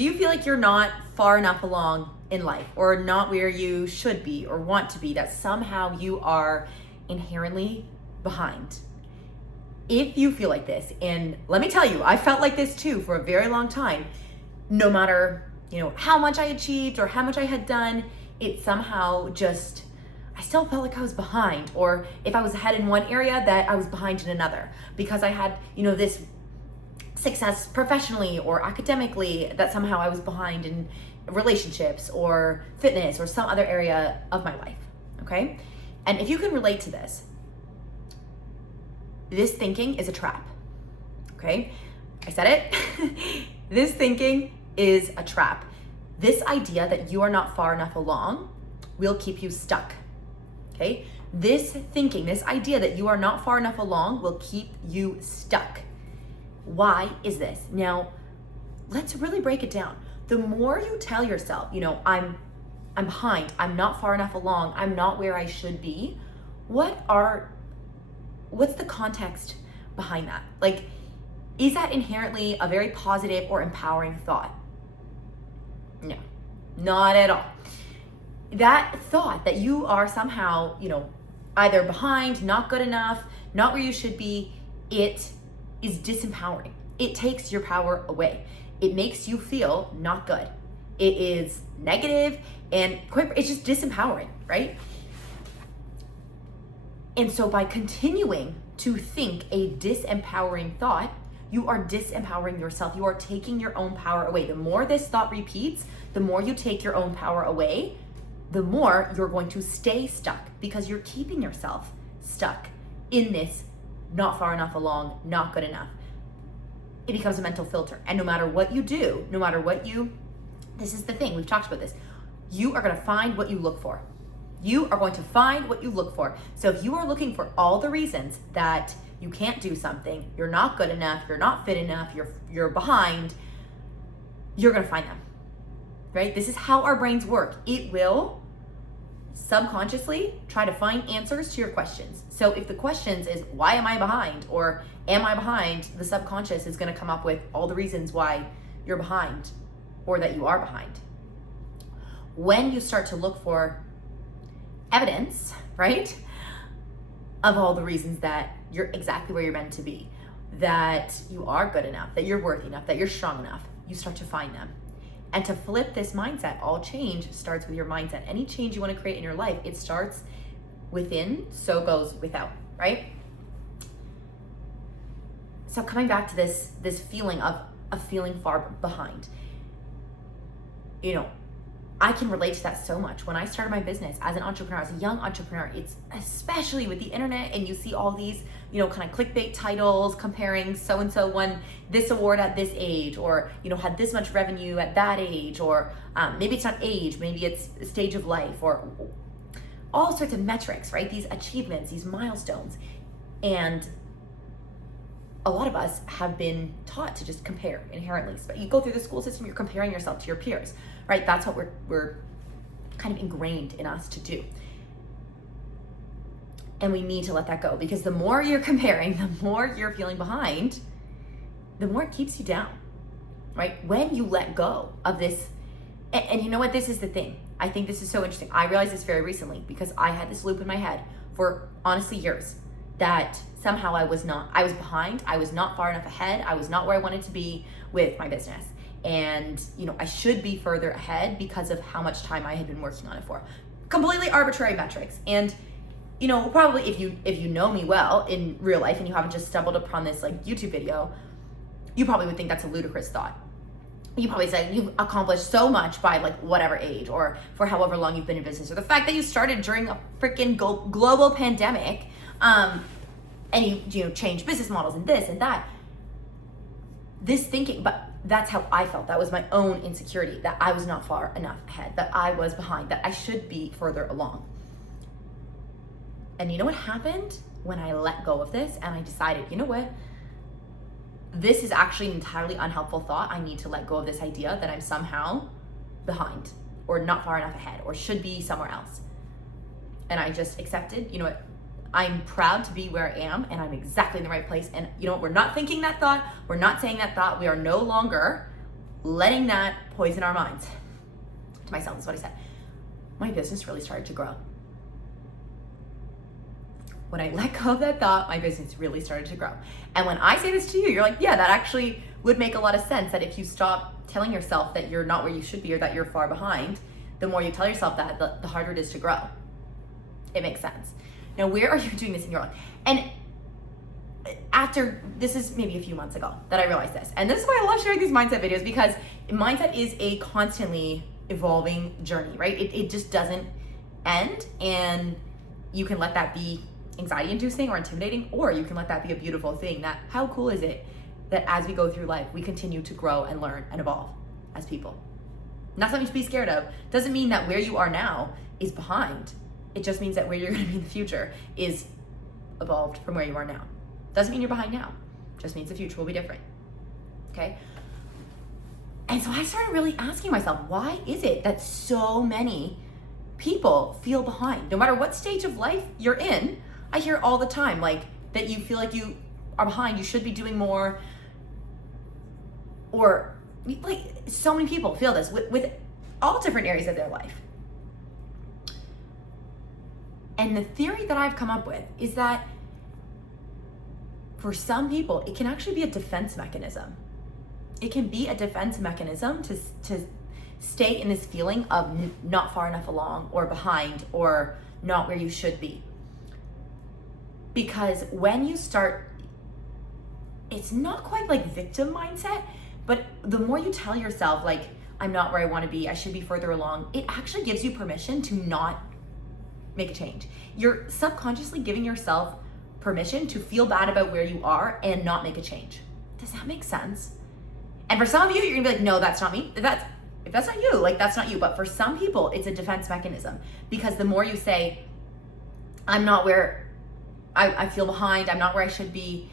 Do you feel like you're not far enough along in life, or not where you should be or want to be, that somehow you are inherently behind? If you feel like this, and let me tell you, I felt like this too for a very long time, no matter, how much I achieved or how much I had done, it somehow just, I still felt like I was behind. Or if I was ahead in one area, that I was behind in another, because I had, this success professionally or academically, that somehow I was behind in relationships or fitness or some other area of my life. Okay? And if you can relate to this thinking is a trap. Okay? I said it. This thinking is a trap. This idea that you are not far enough along will keep you stuck. Okay? This thinking, this idea that you are not far enough along will keep you stuck. Why is this? Now, let's really break it down. The more you tell yourself, I'm behind, I'm not far enough along, I'm not where I should be, what's the context behind that? Like, is that inherently a very positive or empowering thought? No, not at all. That thought that you are somehow, either behind, not good enough, not where you should be, it is disempowering. It takes your power away. It makes you feel not good. It is negative and it's just disempowering, right? And so by continuing to think a disempowering thought, you are disempowering yourself. You are taking your own power away. The more this thought repeats, the more you take your own power away, the more you're going to stay stuck, because you're keeping yourself stuck in this not far enough along, not good enough. It becomes a mental filter. And no matter what you do, this is the thing, we've talked about this, you are going to find what you look for. You are going to find what you look for. So if you are looking for all the reasons that you can't do something, you're not good enough, you're not fit enough, you're behind, you're going to find them, right? This is how our brains work. It will subconsciously try to find answers to your questions. So if the questions is, why am I behind? Or am I behind? The subconscious is going to come up with all the reasons why you're behind or that you are behind. When you start to look for evidence, right, of all the reasons that you're exactly where you're meant to be, that you are good enough, that you're worthy enough, that you're strong enough, you start to find them. And to flip this mindset, all change starts with your mindset. Any change you want to create in your life, it starts within, so goes without, right? So coming back to this feeling of feeling far behind, I can relate to that so much. When I started my business as an entrepreneur, as a young entrepreneur, it's especially with the internet, and you see all these, kind of clickbait titles comparing so-and-so won this award at this age, or, had this much revenue at that age, or maybe it's not age, maybe it's stage of life, or all sorts of metrics, right? These achievements, these milestones. And a lot of us have been taught to just compare inherently. So you go through the school system, you're comparing yourself to your peers, right? That's what we're kind of ingrained in us to do. And we need to let that go, because the more you're comparing, the more you're feeling behind, the more it keeps you down, right? When you let go of this, and you know what, this is the thing. I think this is so interesting. I realized this very recently, because I had this loop in my head for honestly years, that somehow I was behind, I was not far enough ahead, I was not where I wanted to be with my business. And, I should be further ahead because of how much time I had been working on it for. Completely arbitrary metrics. And, probably if you know me well in real life and you haven't just stumbled upon this like YouTube video, you probably would think that's a ludicrous thought. You probably say you've accomplished so much by like whatever age, or for however long you've been in business, or the fact that you started during a freaking global pandemic, and you change business models and this and that. This thinking, but that's how I felt. That was my own insecurity, that I was not far enough ahead, that I was behind, that I should be further along. And you know what happened when I let go of this and I decided, you know what? This is actually an entirely unhelpful thought. I need to let go of this idea that I'm somehow behind or not far enough ahead or should be somewhere else. And I just accepted, you know what? I'm proud to be where I am, and I'm exactly in the right place. And you know what? We're not thinking that thought. We're not saying that thought. We are no longer letting that poison our minds. To myself, is what I said. My business really started to grow. When I let go of that thought, my business really started to grow. And when I say this to you, you're like, yeah, that actually would make a lot of sense, that if you stop telling yourself that you're not where you should be or that you're far behind, the more you tell yourself that, the harder it is to grow. It makes sense. Now, where are you doing this in your life? And after, this is maybe a few months ago that I realized this. And this is why I love sharing these mindset videos, because mindset is a constantly evolving journey, right? It just doesn't end, and you can let that be anxiety inducing or intimidating, or you can let that be a beautiful thing. That how cool is it that as we go through life, we continue to grow and learn and evolve as people. Not something to be scared of. Doesn't mean that where you are now is behind. It just means that where you're going to be in the future is evolved from where you are now. Doesn't mean you're behind now. Just means the future will be different. Okay? And so I started really asking myself, why is it that so many people feel behind? No matter what stage of life you're in, I hear all the time, like, that you feel like you are behind, you should be doing more. Or, like, so many people feel this with all different areas of their life. And the theory that I've come up with is that for some people, it can actually be a defense mechanism. It can be a defense mechanism to stay in this feeling of not far enough along, or behind, or not where you should be. Because when you start, it's not quite like victim mindset, but the more you tell yourself, like, I'm not where I want to be, I should be further along, it actually gives you permission to not make a change. You're subconsciously giving yourself permission to feel bad about where you are and not make a change. Does that make sense? And for some of you, you're gonna be like, no, that's not me. If that's not you, like, that's not you. But for some people, it's a defense mechanism, because the more you say, I'm not where I feel behind, I'm not where I should be,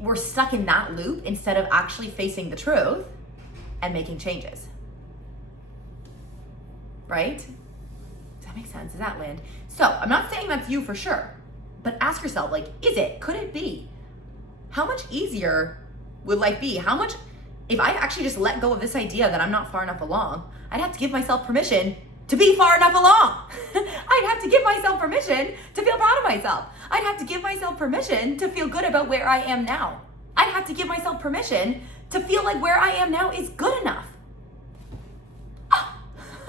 we're stuck in that loop instead of actually facing the truth and making changes. Right? Does that make sense? Does that land? So I'm not saying that's you for sure, but ask yourself, like, could it be? How much easier would life be? How much, if I actually just let go of this idea that I'm not far enough along, I'd have to give myself permission to be far enough along. I'd have to give myself permission to feel proud of myself. I'd have to give myself permission to feel good about where I am now. I'd have to give myself permission to feel like where I am now is good enough. Oh,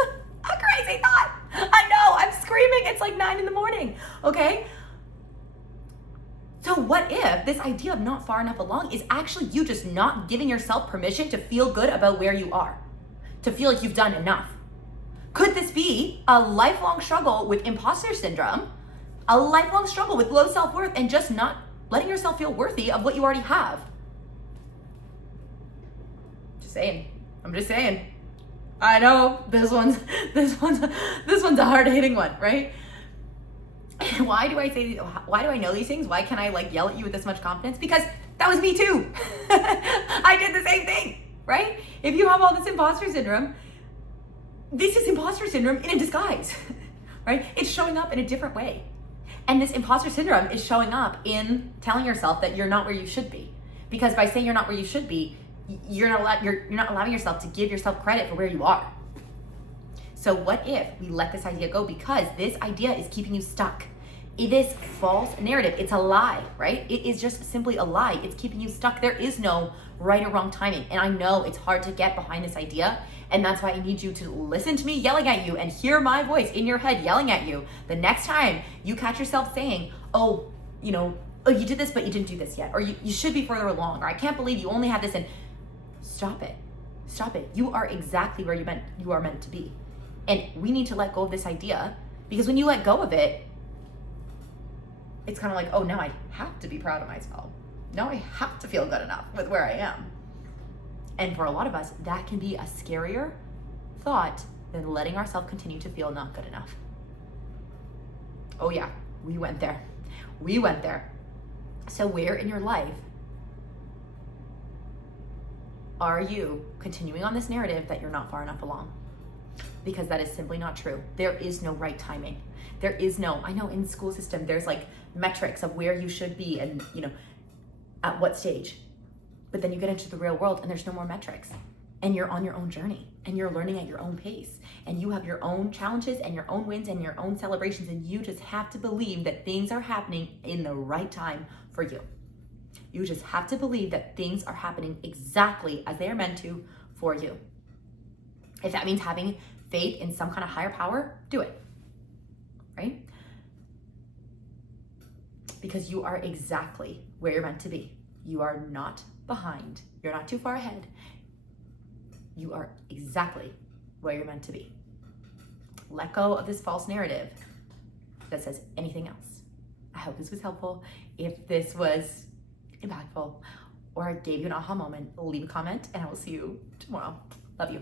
a crazy thought. I know, I'm screaming. It's like 9 a.m, okay? So what if this idea of not far enough along is actually you just not giving yourself permission to feel good about where you are, to feel like you've done enough? Could this be a lifelong struggle with imposter syndrome, a lifelong struggle with low self-worth, and just not letting yourself feel worthy of what you already have? Just saying. I'm just saying. I know this one's a hard-hitting one, right? Why do I know these things? Why can I, like, yell at you with this much confidence? Because that was me too. I did the same thing, right? If you have all this imposter syndrome, this is imposter syndrome in a disguise, right? It's showing up in a different way. And this imposter syndrome is showing up in telling yourself that you're not where you should be. Because by saying you're not where you should be, you're not allowing yourself to give yourself credit for where you are. So what if we let this idea go? Because this idea is keeping you stuck. It is false narrative. It's a lie, right? It is just simply a lie. It's keeping you stuck. There is no right or wrong timing. And I know it's hard to get behind this idea. And that's why I need you to listen to me yelling at you and hear my voice in your head yelling at you. The next time you catch yourself saying, oh, you did this, but you didn't do this yet. Or you should be further along. Or I can't believe you only have this. And stop it. Stop it. You are exactly where you are meant to be. And we need to let go of this idea, because when you let go of it, it's kind of like, oh, now I have to be proud of myself. Now I have to feel good enough with where I am. And for a lot of us, that can be a scarier thought than letting ourselves continue to feel not good enough. Oh yeah, we went there. We went there. So where in your life are you continuing on this narrative that you're not far enough along? Because that is simply not true. There is no right timing. There is no, I know in school system, there's like metrics of where you should be and, at what stage. But then you get into the real world and there's no more metrics. And you're on your own journey and you're learning at your own pace. And you have your own challenges and your own wins and your own celebrations. And you just have to believe that things are happening in the right time for you. You just have to believe that things are happening exactly as they are meant to for you. If that means having faith in some kind of higher power, do it, right? Because you are exactly where you're meant to be. You are not behind. You're not too far ahead. You are exactly where you're meant to be. Let go of this false narrative that says anything else. I hope this was helpful. If this was impactful or gave you an aha moment, leave a comment and I will see you tomorrow. Love you.